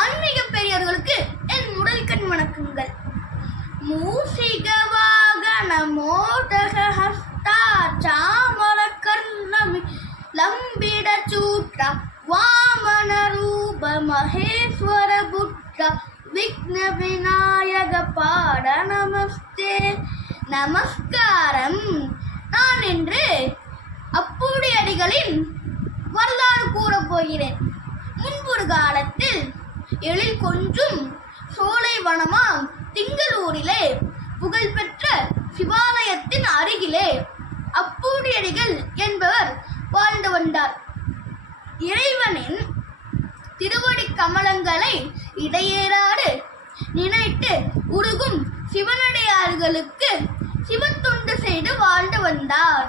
ஆன்மீக பெரியவர்களுக்கு என் முதல் கண் வணக்கங்கள். மூசிக வாகன மோதக ஹஸ்தா சாமர கர்ணமி லம்பிட சூட்ர வாமன ரூப மகேஸ்வர புத்திர விக்ன விநாயக பாட நமஸ்தே. நமஸ்காரம். நான் இன்று அப்பூடியடிகளின் வரலாறு கூறப் போகிறேன். முன்பொரு காலத்தில் எழில் கொஞ்சும் சோலை வனமாம் திங்களூரிலே புகழ்பெற்ற சிவாலயத்தின் அருகிலே அப்பூடியடிகள் என்பவர் வாழ்ந்து வந்தார். இறைவனின் திருவடி கமலங்களை இடையேறாடு நினைத்து உருகும் சிவனடியார்களுக்கு சிவத்தொண்டு செய்து வாழ்ந்து வந்தார்.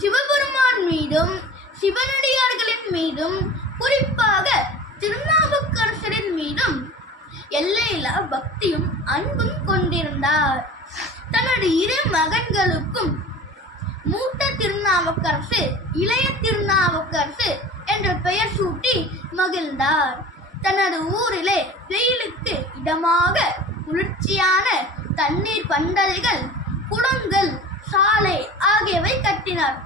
சிவபெருமான் மீதும் சிவனடியார்களின் மீதும் குறிப்பாக திருநாவுக்கரசரின் மீதும் எல்லையில்லா பக்தியும் அன்பும் கொண்டிருந்தார். தனது இரு மகன்களுக்கும் மூத்த திருநாவுக்கரசு இளைய திருநாவுக்கரசு என்ற பெயர் சூட்டி மகிழ்ந்தார். தனது ஊரிலே வெயிலுக்கு இடமாக குளிர்ச்சியான தண்ணீர் பந்தல்கள், குடங்கள், சாலை ஆகியவை கட்டினார்.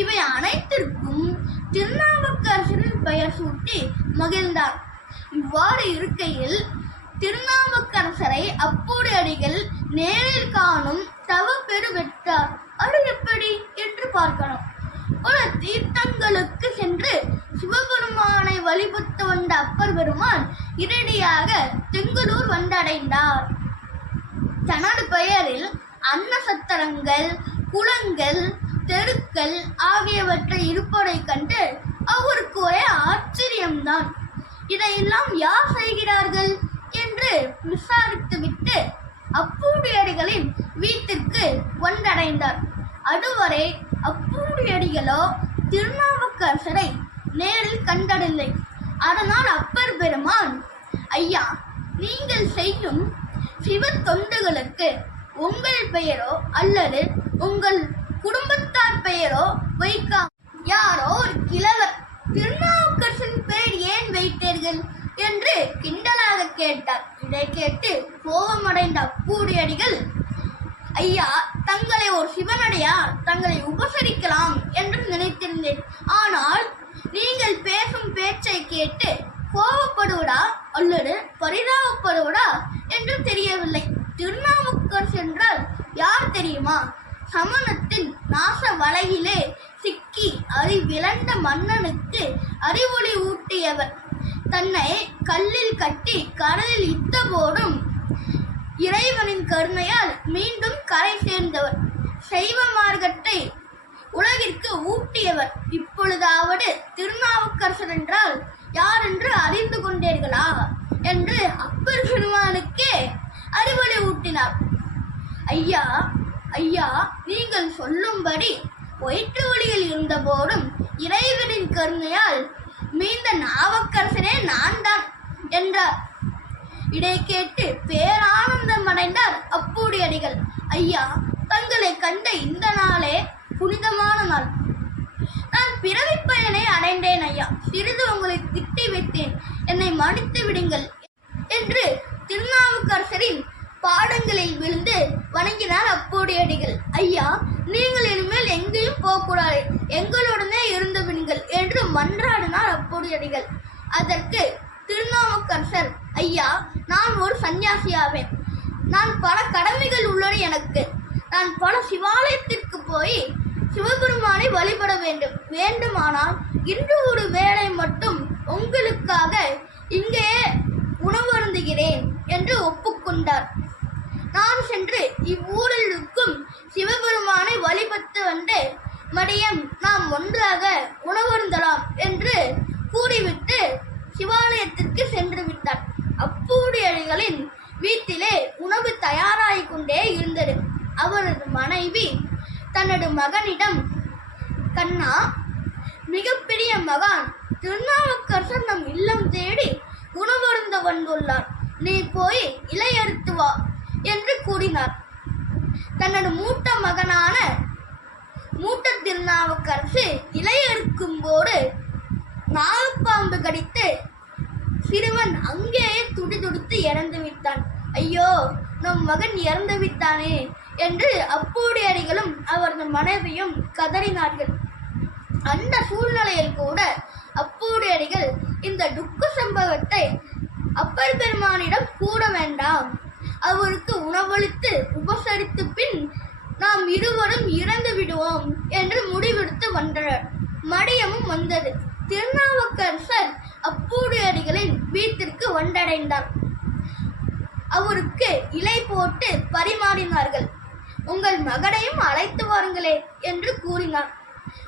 இவை அனைத்திற்கும் திருநாவுக்கரசரின் பெயர் சூட்டி மகிழ்ந்தார். இவ்வாறு இருக்கையில் திருநாவுக்கரசரை அப்பூடியடிகள் நேரில் காணும் தவ பெரு பெற்றார். அது எப்படி என்று பார்க்கணும். பல தீர்த்தங்களுக்கு சென்று சிவபெருமானை வழிபட்டு வந்த அப்பர் பெருமான் இறுதியாக திங்களூர் வந்தடைந்தார். தனது பெயரில் அன்ன சத்திரங்கள், குளங்கள், தெருக்கள் ஆகியவற்றை இருப்பதை கண்டு அவருக்கு ஒரே ஆச்சரியம்தான். இதையெல்லாம் யார் செய்கிறார்கள் என்று விசாரித்துவிட்டு அப்பூடியடிகளின் வீட்டிற்கு வந்தடைந்தார். அதுவரை அப்பூடியடிகளோ திருநாவுக்கரசரை நேரில் கண்டதில்லை. அதனால் அப்பர் பெருமான், ஐயா, நீங்கள் செய்யும் சிவ தொண்டுகளுக்கு உங்கள் பெயரோ அல்லது உங்கள் குடும்பத்தார் பெயரோ வைக்காம யாரோ ஒரு கிழவர் திருநாவுக்கரசன் பெயர் ஏன் வைத்தீர்கள் என்று கிண்டலாக கேட்டார். இதை கேட்டு கோபமடைந்த அப்பூடியடிகள், ஐயா, தங்களை ஒரு சிவனடியார் தங்களை உபசரிக்கலாம் என்று நினைத்திருந்தேன். ஆனால் நீங்கள் பேசும் பேச்சை கேட்டு கோபப்படுவதா அல்லது பரிதாபப்படுவதா என்று தெரியவில்லை. திருநாவுக்கரசு என்றால் யார் தெரியுமா? சமணத்தின் நாச வலையிலே சிக்கி அறிவிழந்த மன்னனுக்கு அறிவொளி ஊட்டியவர். தன்னை கல்லில் கட்டி கடலில் இட்ட போதும் இறைவனின் கருணையால் மீண்டும் கரை சேர்ந்தவர். சைவ மார்க்கத்தை உலகிற்கு ஊட்டியவர். இப்பொழுதாவது திருநாவுக்கரசர் என்றால் யார் என்று அறிந்து கொண்டீர்களா என்று அப்பர் பெருமானுக்கே அறிவொளி ஊட்டினார். ஐயா, ஐயா, நீங்கள் சொல்லும்படி வயிற்று வலியில் இருந்த போதும் இறைவனின் கருணையால் மீந்த நாவுக்கரசனே நான் தான் என்றார். இதை கேட்டு பேரானந்தம் அடைந்தார் அப்பூடியடிகள். ஐயா, தங்களை கண்ட இந்த நாளே புனிதமான நாள். நான் பிறவி பயனை அடைந்தேன் ஐயா. சிறிது உங்களை திட்டி வைத்தேன், என்னை மன்னித்து விடுங்கள் என்று திருநாவுக்கரசரின் பாடங்களில் விழுந்து வணங்கினார் அப்பூடியடிகள். ஐயா, நீங்கள் இனிமேல் எங்கேயும் போகக்கூடாது, எங்களுடனே இருந்து விடுங்கள் என்று மன்றாடினார் அப்பூடியடிகள். அதற்கு திருநாவுக்கரசர், ஐயா, நான் ஒரு சன்னியாசியாவேன். நான் பல கடமைகள் உள்ளன எனக்கு. நான் பல சிவாலயத்திற்கு போய் சிவபெருமானை வழிபட வேண்டுமானால் இன்று ஒரு வேளை மட்டும் உங்களுக்காக இங்கே உணவருந்துகிறேன் என்று ஒப்புக்கொண்டார். நான் சென்று இவ்வூரில் இருக்கும் சிவபெருமானை வழிபட்டு வந்து மதியம் நாம் ஒன்றாக உணவருந்தலாம் என்று கூறிவிட்டு சிவாலயத்திற்கு சென்று விட்டார். அப்பூடியடிகளின் வீட்டிலே உணவு தயாராகிக் கொண்டே இருந்தது. அவரது மனைவி தனது மகனிடம், கண்ணா, மிகப்பெரிய மகான் திருநாவுக்கரசர் நம் இல்லம் தேடி உணவருந்த வந்துள்ளார், நீ போய் இலை அறுத்து வா என்று கூறினார். தனது மூத்த மகனான மூத்த திருநாவுக்கரசு இலை அறுக்கும் போது நாகப்பாம்பு கடித்து சிறுவன் அங்கேயே துடிதுடித்து இறந்து விட்டான். ஐயோ, நம் மகன் இறந்து விட்டானே என்று அப்பூடியடிகளும் அவரது மனைவியும் கதறினார்கள். அந்த சூழ்நிலையில் கூட அப்பூடியடிகள் இந்த துக்க சம்பவத்தை அப்பர் பெருமானிடம் கூற வேண்டாம், அவருக்கு உணவளித்து உபசரித்து பின் நாம் இருவரும் இறந்து விடுவோம் என்று முடிவெடுத்து வந்தனர். மடியமும் வந்தது. திருநாவுக்கரசர் அப்பூடியடிகளின் வீட்டிற்கு வந்தடைந்தார். அவருக்கு இலை போட்டு பரிமாறினார்கள். உங்கள் மகனையும் அழைத்து வாருங்களே என்று கூறினார்.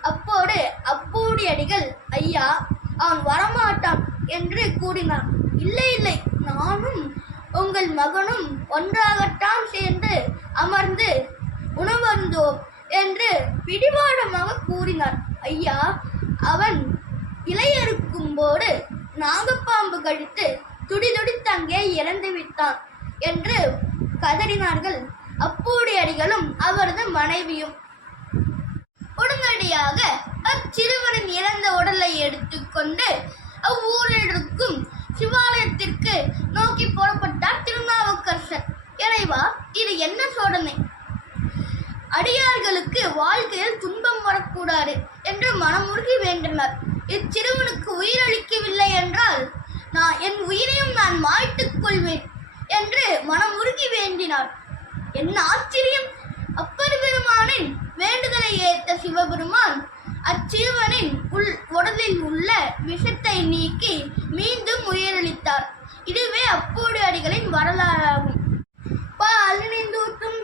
அப்போது அப்பூடியடிகள், ஐயா, அவன் வரமாட்டான் என்று கூறினார். இல்லை இல்லை, நானும் உங்கள் மகனும் ஒன்றாகத்தான் சேர்ந்து அமர்ந்து உணவருந்தோம் என்று பிடிவாதமாக கூறினார். ஐயா, அவன் இலையறுக்கும் போது நாகப்பாம்பு கடித்து துடிதுடித்தங்கே இறந்து விட்டான் என்று கதறினார்கள் அப்பூடியடிகளும் அவரது மனைவியும். உடனடியாக அச்சிறுவரின் இறந்த உடலை எடுத்துக்கொண்டு அவ்வூரில் இருக்கும் சிவாலயத்திற்கு நோக்கி புறப்பட்டார் திருநாவுக்கரசர். இறைவா, இது என்ன சோதனை? அடியார்களுக்கு வாழ்க்கையில் துன்பம் வரக்கூடாது என்று மனமுருகி வேண்டினார். இச்சிறுவனுக்கு உயிரளிக்கவில்லை என்றால் என் உயிரையும் நான் மாய்த்துக் கொள்வேன் என்று மனமுருகி வேண்டினார். என்ன ஆச்சரியம்! அப்பர் பெருமானின் வேண்டுதலை ஏற்ற சிவபெருமான் அச்சிறுவனின் உடலில் உள்ள விஷத்தை நீக்கி மீண்டும் உயிரளித்தார். இதுவே அப்பூடியடிகளின் வரலாறாகும். பால் நினைந்தூற்றும்